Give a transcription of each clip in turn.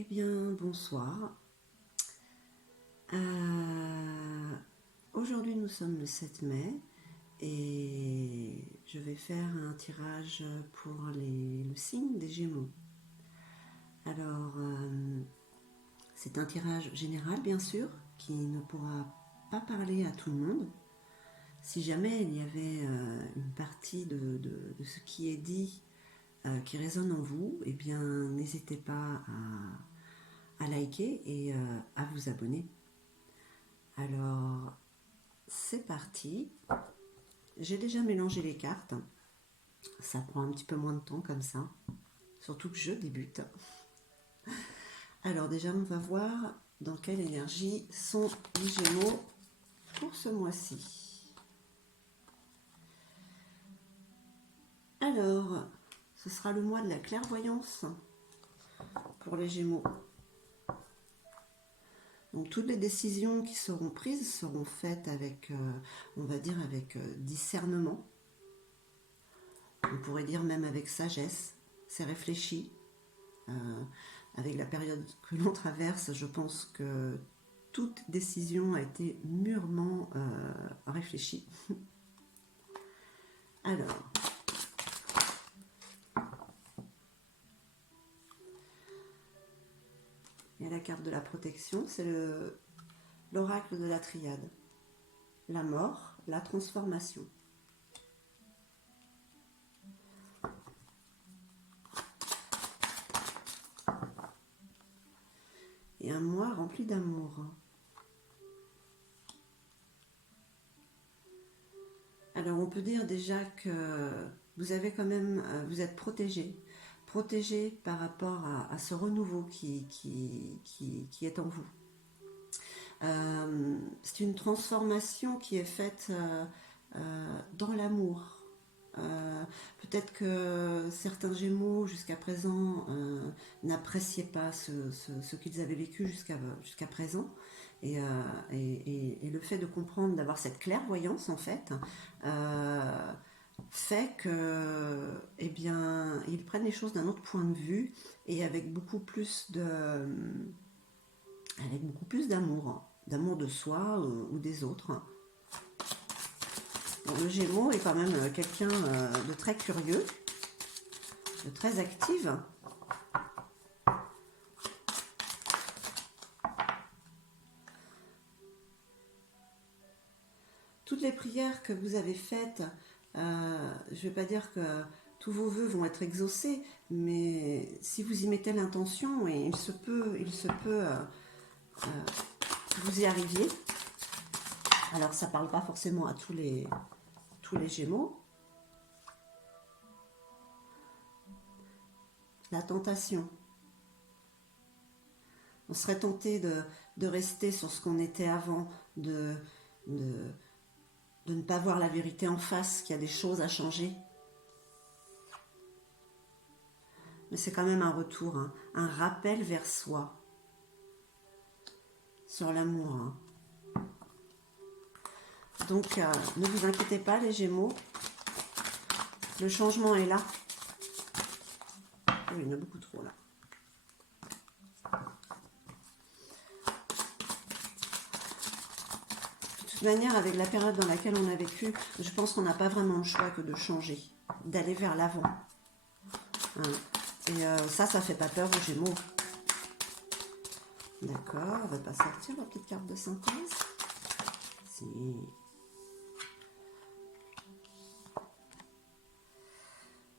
Eh bien, bonsoir. Aujourd'hui, nous sommes le 7 mai et je vais faire un tirage pour le signe des Gémeaux. Alors, c'est un tirage général, bien sûr, qui ne pourra pas parler à tout le monde. Si jamais il y avait une partie de ce qui est dit qui résonne en vous, eh bien, n'hésitez pas à liker et à vous abonner. Alors, c'est parti. J'ai déjà mélangé les cartes. Ça prend un petit peu moins de temps comme ça. Surtout que je débute. Alors déjà, on va voir dans quelle énergie sont les Gémeaux pour ce mois-ci. Alors, ce sera le mois de la clairvoyance pour les Gémeaux. Donc toutes les décisions qui seront prises seront faites avec, on va dire, avec discernement. On pourrait dire même avec sagesse. C'est réfléchi. Avec la période que l'on traverse, je pense que toute décision a été mûrement réfléchie. Alors, il y a la carte de la protection, c'est l'oracle de la triade. La mort, la transformation. Et un mois rempli d'amour. Alors on peut dire déjà que vous avez quand même, vous êtes protégé par rapport à ce renouveau qui est en vous. C'est une transformation qui est faite dans l'amour. Peut-être que certains Gémeaux jusqu'à présent n'appréciaient pas ce qu'ils avaient vécu jusqu'à présent. Et le fait de comprendre, d'avoir cette clairvoyance en fait, fait que, eh bien, ils prennent les choses d'un autre point de vue et avec beaucoup plus d'amour de soi ou des autres. Donc, le Gémeaux est quand même quelqu'un de très curieux, de très actif. Toutes les prières que vous avez faites, je ne vais pas dire que tous vos vœux vont être exaucés, mais si vous y mettez l'intention, et il se peut que vous y arriviez. Alors ça ne parle pas forcément à tous les Gémeaux. La tentation. On serait tenté de rester sur ce qu'on était avant, de ne pas voir la vérité en face, qu'il y a des choses à changer. Mais c'est quand même un retour, hein, un rappel vers soi, sur l'amour. Hein. Donc, ne vous inquiétez pas, les Gémeaux, le changement est là. Oh, il y en a beaucoup trop là. De toute manière, avec la période dans laquelle on a vécu, je pense qu'on n'a pas vraiment le choix que de changer, d'aller vers l'avant. Hein. Et ça fait pas peur aux Gémeaux. D'accord, on va pas sortir la petite carte de synthèse. Si.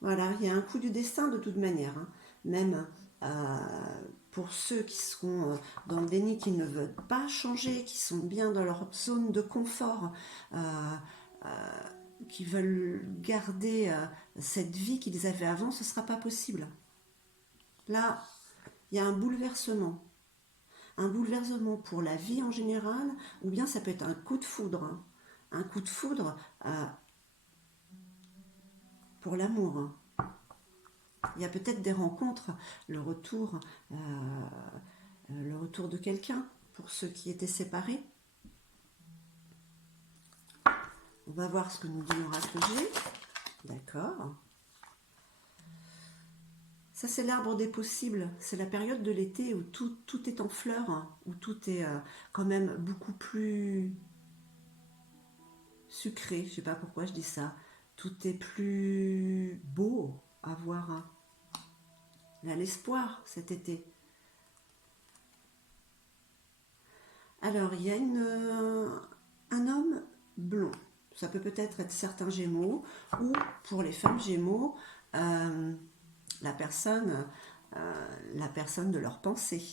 Voilà, il y a un coup du destin de toute manière. Hein. Même pour ceux qui seront dans le déni, qui ne veulent pas changer, qui sont bien dans leur zone de confort, qui veulent garder cette vie qu'ils avaient avant, ce ne sera pas possible. Là, il y a un bouleversement. Un bouleversement pour la vie en général, ou bien ça peut être un coup de foudre. Hein. Un coup de foudre pour l'amour. Hein. Il y a peut-être des rencontres, le retour de quelqu'un pour ceux qui étaient séparés. On va voir ce que nous dit l'oracle G. D'accord. Ça, c'est l'arbre des possibles. C'est la période de l'été où tout est en fleurs, hein, où tout est quand même beaucoup plus sucré. Je sais pas pourquoi je dis ça. Tout est plus beau à voir, hein. Il y a l'espoir cet été. Alors, il y a un homme blond. Ça peut peut-être être certains Gémeaux ou pour les femmes Gémeaux, euh, la personne, la personne de leur pensée,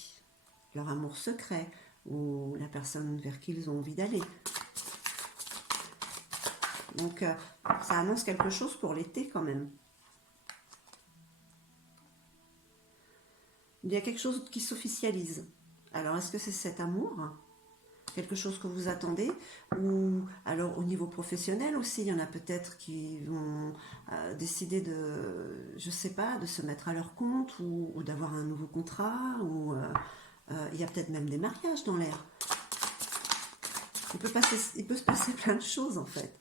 leur amour secret ou la personne vers qui ils ont envie d'aller. Donc, ça annonce quelque chose pour l'été quand même. Il y a quelque chose qui s'officialise. Alors, est-ce que c'est cet amour? Quelque chose que vous attendez, ou alors au niveau professionnel aussi, il y en a peut-être qui vont décider de, je sais pas, de se mettre à leur compte ou d'avoir un nouveau contrat, ou il y a peut-être même des mariages dans l'air. Il peut se passer plein de choses en fait.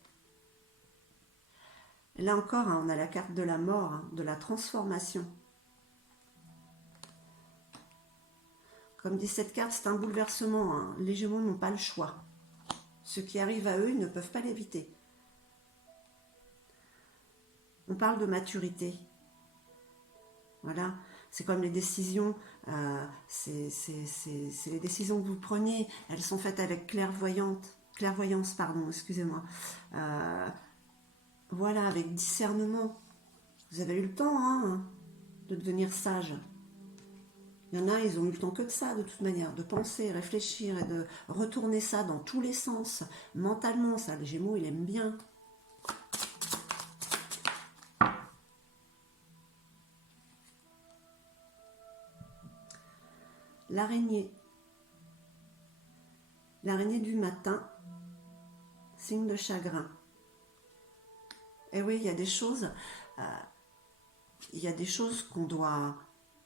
Et là encore, hein, on a la carte de la mort, hein, de la transformation. Comme dit cette carte, c'est un bouleversement, hein. Les Gémeaux n'ont pas le choix. Ce qui arrive à eux, ils ne peuvent pas l'éviter. On parle de maturité. Voilà, c'est comme les décisions, c'est les décisions que vous preniez, elles sont faites avec clairvoyance, pardon, excusez-moi. Euh, voilà, avec discernement. Vous avez eu le temps, hein, de devenir sage. Il y en a, ils ont eu le temps que de ça, de toute manière, de penser, réfléchir et de retourner ça dans tous les sens. Mentalement, ça, les Gémeaux, ils aiment bien. L'araignée. L'araignée du matin, signe de chagrin. Et oui, il y a des choses qu'on doit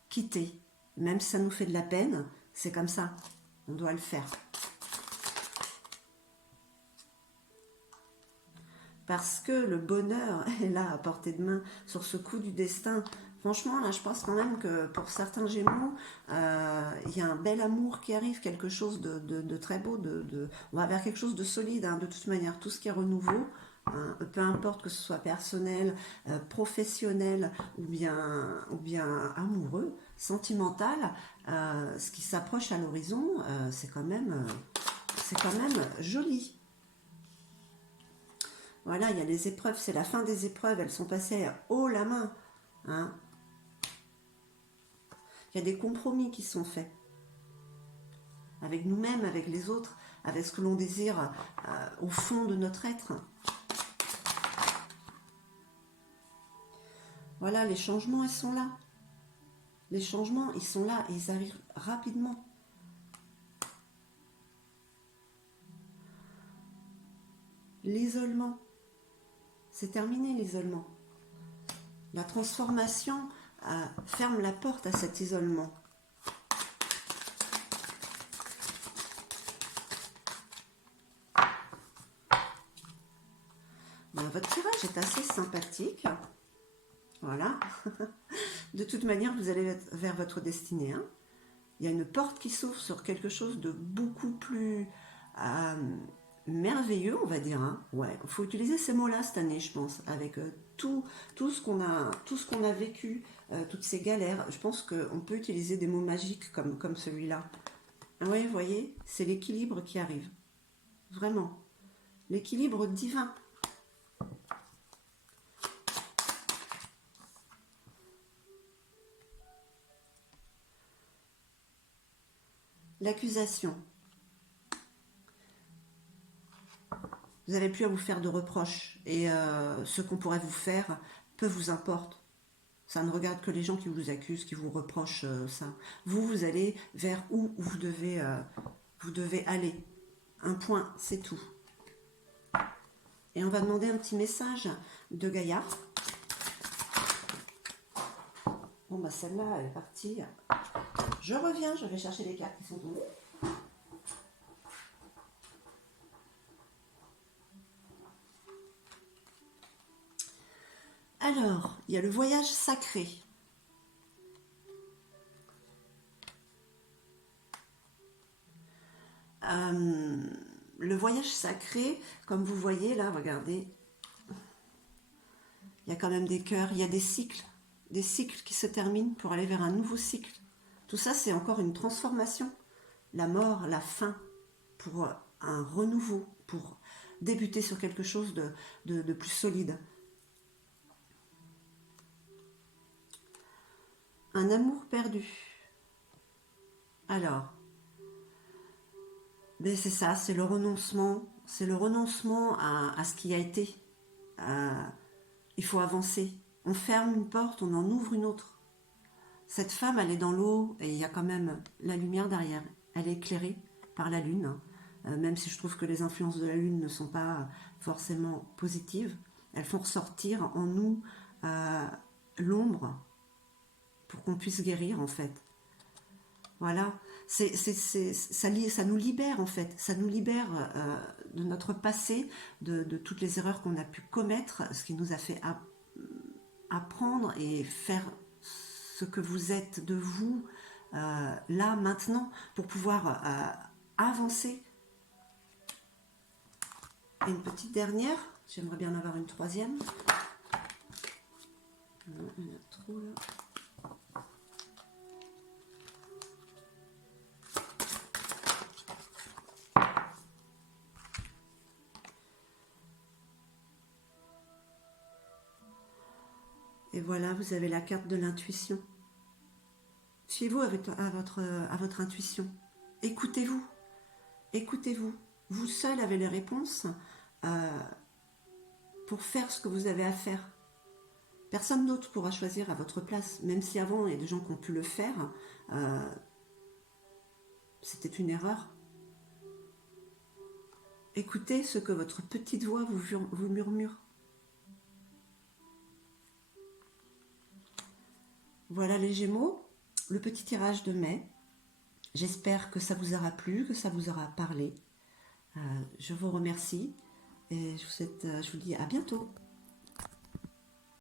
quitter. Même si ça nous fait de la peine, c'est comme ça. On doit le faire. Parce que le bonheur est là à portée de main sur ce coup du destin. Franchement, là, je pense quand même que pour certains Gémeaux, il y a un bel amour qui arrive, quelque chose de très beau. On va vers quelque chose de solide, hein, de toute manière. Tout ce qui est renouveau, hein, peu importe que ce soit personnel, professionnel ou bien amoureux, sentimental, ce qui s'approche à l'horizon, c'est quand même joli. Voilà, il y a les épreuves, c'est la fin des épreuves, elles sont passées haut la main, hein. Il y a des compromis qui sont faits avec nous-mêmes, avec les autres, avec ce que l'on désire au fond de notre être. Voilà, les changements, ils sont là. Les changements, ils sont là et ils arrivent rapidement. L'isolement, c'est terminé l'isolement. La transformation ferme la porte à cet isolement. Ben, votre tirage est assez sympathique. Voilà. De toute manière, vous allez vers votre destinée, hein. Il y a une porte qui s'ouvre sur quelque chose de beaucoup plus merveilleux, on va dire, hein. Ouais, il faut utiliser ces mots-là cette année, je pense, avec tout ce qu'on a vécu, toutes ces galères. Je pense qu'on peut utiliser des mots magiques comme celui-là. Oui, vous voyez, c'est l'équilibre qui arrive. Vraiment. L'équilibre divin. L'accusation. Vous n'avez plus à vous faire de reproches. Et ce qu'on pourrait vous faire, peu vous importe. Ça ne regarde que les gens qui vous accusent, qui vous reprochent ça. Vous allez vers où vous devez aller. Un point, c'est tout. Et on va demander un petit message de Gaïa. Bon, bah celle-là, elle est partie. Je reviens, je vais chercher les cartes qui sont tombées. Alors, il y a le voyage sacré. le voyage sacré, comme vous voyez là, regardez, il y a quand même des cœurs, il y a des cycles qui se terminent pour aller vers un nouveau cycle. Tout ça, c'est encore une transformation. La mort, la fin, pour un renouveau, pour débuter sur quelque chose de plus solide. Un amour perdu. Alors, mais c'est ça, c'est le renoncement à ce qui a été. Il faut avancer. On ferme une porte, on en ouvre une autre. Cette femme, elle est dans l'eau et il y a quand même la lumière derrière. Elle est éclairée par la lune, même si je trouve que les influences de la lune ne sont pas forcément positives. Elles font ressortir en nous l'ombre pour qu'on puisse guérir en fait. Voilà, ça nous libère en fait, ça nous libère de notre passé, de toutes les erreurs qu'on a pu commettre, ce qui nous a fait apprendre et faire ce que vous êtes de vous là maintenant pour pouvoir avancer. Et une petite dernière, j'aimerais bien en avoir une troisième. Non, il y en a trop là. Et voilà, vous avez la carte de l'intuition. Fiez-vous à votre intuition. Écoutez-vous. Écoutez-vous. Vous seul avez les réponses pour faire ce que vous avez à faire. Personne d'autre pourra choisir à votre place. Même si avant, il y a des gens qui ont pu le faire, c'était une erreur. Écoutez ce que votre petite voix vous murmure. Voilà les Gémeaux, le petit tirage de mai. J'espère que ça vous aura plu, que ça vous aura parlé. Je vous remercie et je vous dis à bientôt.